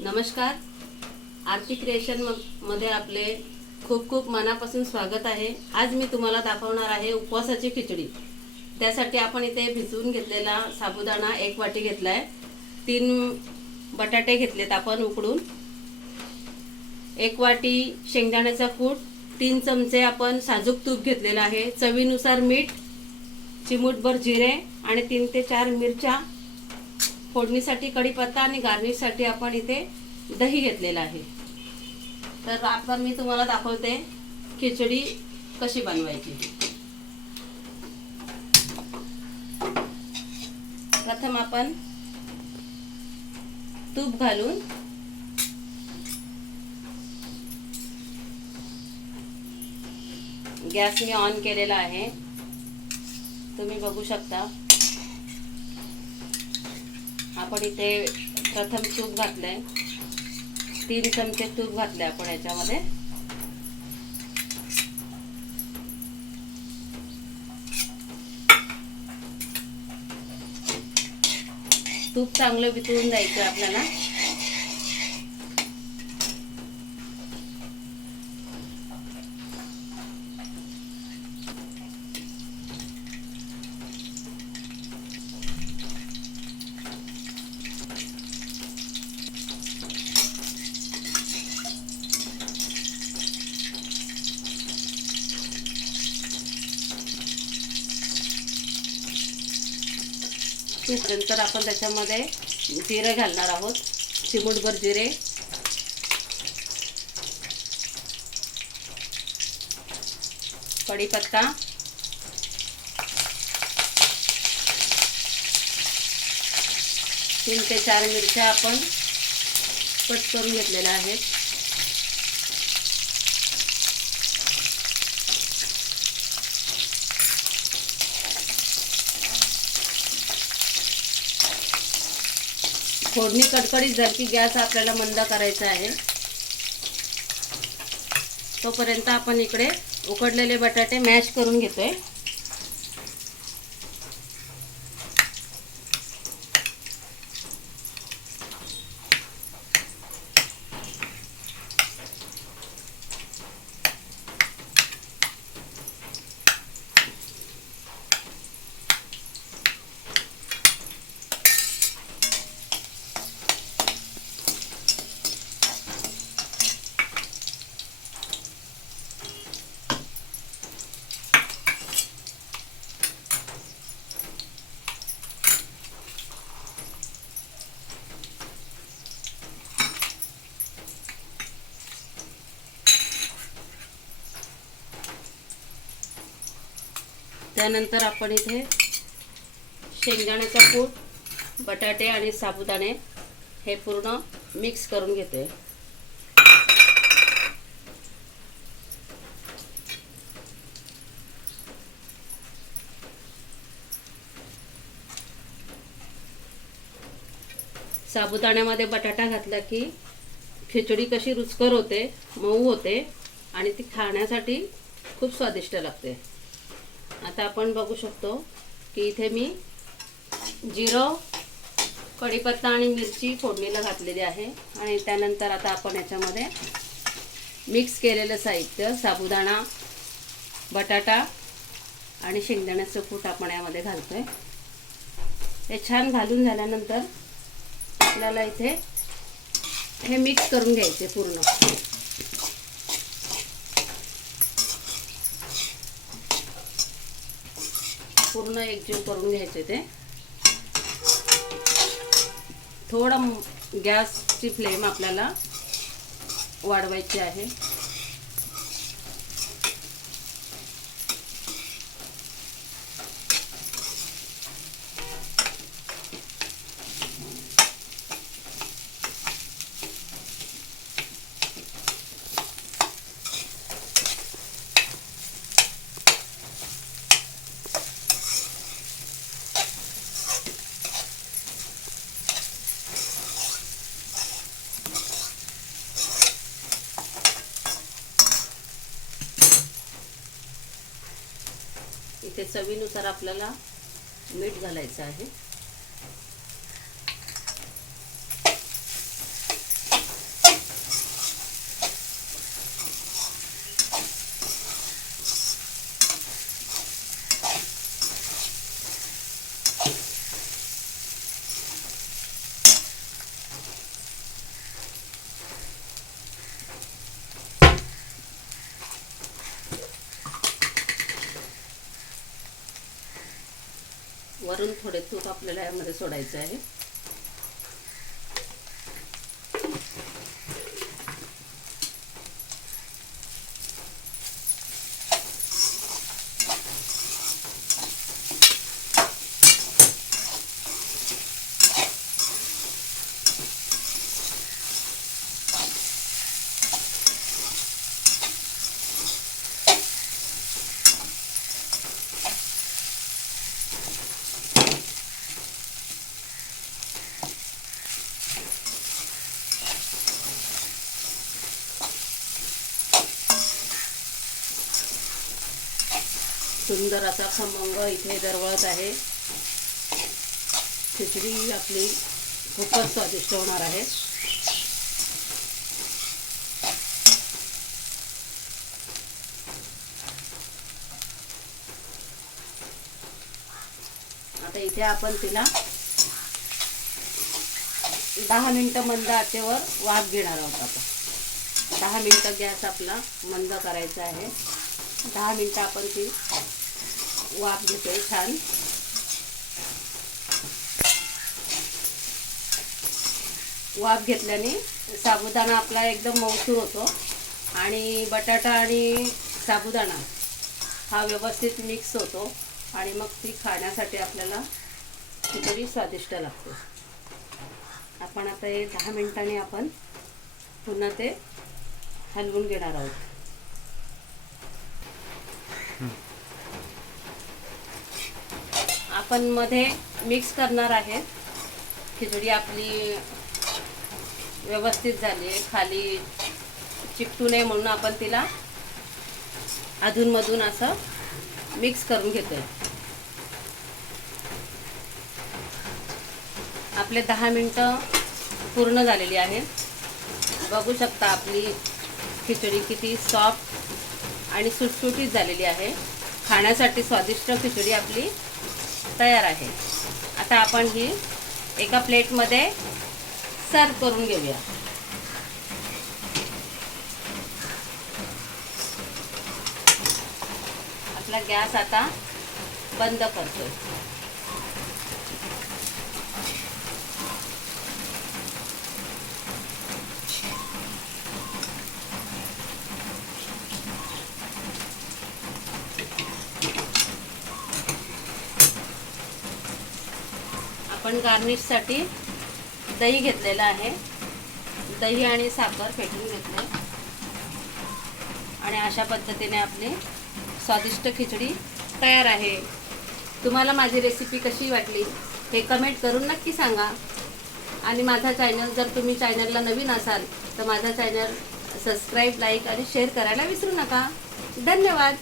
नमस्कार. आरती क्रिएशन मध्ये आपले खूप खूप मनापासून स्वागत आहे. आज मी तुम्हाला दाखवणार आहे उपवासाची खिचडी. त्यासाठी आपण इथे भिजवून घेतलेला साबुदाणा 1 वाटी घेतलाय. 3 बटाटे घेतलेत आपण उकडून. 1 वाटी शेंगदाण्याचा कूट, 3 चमचे आपण साजूक तूप घेतलेला आहे, चवीनुसार मीठ, चिमूटभर जिरे आणि 3 ते 4 मिरच्या, फोडणीसाठी कढीपत्ता आणि गार्निशसाठी आपण इथे दही घेतलेला आहे. तर आता मी तुम्हाला दाखवते खिचडी कशी बनवायची. प्रथम आपण तूप घालून गॅस मी ऑन केलेला आहे, तुम्ही बघू शकता. आपण इथे प्रथम तूप घातलंय, 3 चमचे तूप घातले आपण याच्यामध्ये. तूप चांगलं वितळून द्यायचं आपल्याला. नंतर आपण त्याच्यामध्ये जिरे घालणार आहोत, चिमूटभर जिरे, कढीपत्ता, तीन ते 4 मिरच्या आपण कट करून घेतलेल्या आहेत. फोडणी कडकडीत झाली की गॅस आपल्याला मंद करायचा आहे. तोपर्यंत आपण इकडे उकडलेले बटाटे मॅश करून घेतोय. त्यानंतर आपण इथे शेंगदाण्याचा कूट, बटाटे आणि साबुदाणे हे पूर्ण मिक्स करून घेते. साबुदाण्यामध्ये बटाटा घातला की खिचडी कशी रुचकर होते, मऊ होते आणि ती खाण्यासाठी खूप स्वादिष्ट लागते. आता आपण बघू शकतो की इथे मी जिरं, कढीपत्ता आणि मिरची फोडणीला घातलेली आहे. आणि त्यानंतर आता आपण याच्यामध्ये मिक्स केलेलं साहित्य, साबुदाणा, बटाटा आणि शेंगदाण्याचं कूट आपण यामध्ये घालतोय. हे छान घालून झाल्यानंतर आपल्याला इथे हे मिक्स करून घ्यायचे पूर्ण. पूर्ण एकजीव करून घ्यायचे ते. थोडा गॅसची फ्लेम आपल्याला वाढवायची आहे. इथे चवीनुसार आपल्याला मीठ घालायचं आहे. वरून थोडे तूप आपल्याला यामध्ये सोडायचं आहे. सुंदर असा खमंग इथे दरवळत आहे. खिचडी आपली खूपच स्वादिष्ट होणार आहे. आता इथे आपण तिला 10 मिनिटं मंद आचेवर वाफ घेणार आहोत. आपण 10 मिनिटं गॅस आपला मंद करायचा आहे. 10 मिनिटं आपण ती वाफ घेतोय छान. वाफ घेतल्याने साबुदाणा आपला एकदम मऊसूर होतो आणि बटाटा आणि साबुदाणा हा व्यवस्थित मिक्स होतो आणि मग ती खाण्यासाठी आपल्याला खिचडी स्वादिष्ट लागते. आपण आता हे 10 मिनिटांनी आपण पुन्हा ते हलवून घेणार आहोत. आपण मध्ये मिक्स करणार आहे. खिचडी आपली व्यवस्थित झाली आहे, खाली चिकटू नये म्हणून आपण तिला अधूनमधून असं मिक्स करून घेतोय. आपले 10 मिनिटं पूर्ण झालेली आहे. बघू शकता आपली खिचडी किती सॉफ्ट आणि सुटसुटीत झालेली आहे. खाण्यासाठी स्वादिष्ट खिचडी आपली तयार आहे. आता आपण ही एका प्लेटमध्ये सर्व करून घेऊया. आपला गॅस आता बंद करतोय. आपण गार्निशसाठी दही घेतलेलं आहे. दही आणि साखर फेटून घेतले आणि अशा पद्धतीने आपली स्वादिष्ट खिचडी तयार आहे. तुम्हाला माझी रेसिपी कशी वाटली हे कमेंट करून नक्की सांगा. आणि माझा चॅनल, जर तुम्ही चॅनलला नवीन असाल तर माझा चॅनल सबस्क्राईब, लाईक आणि शेअर करायला विसरू नका. धन्यवाद.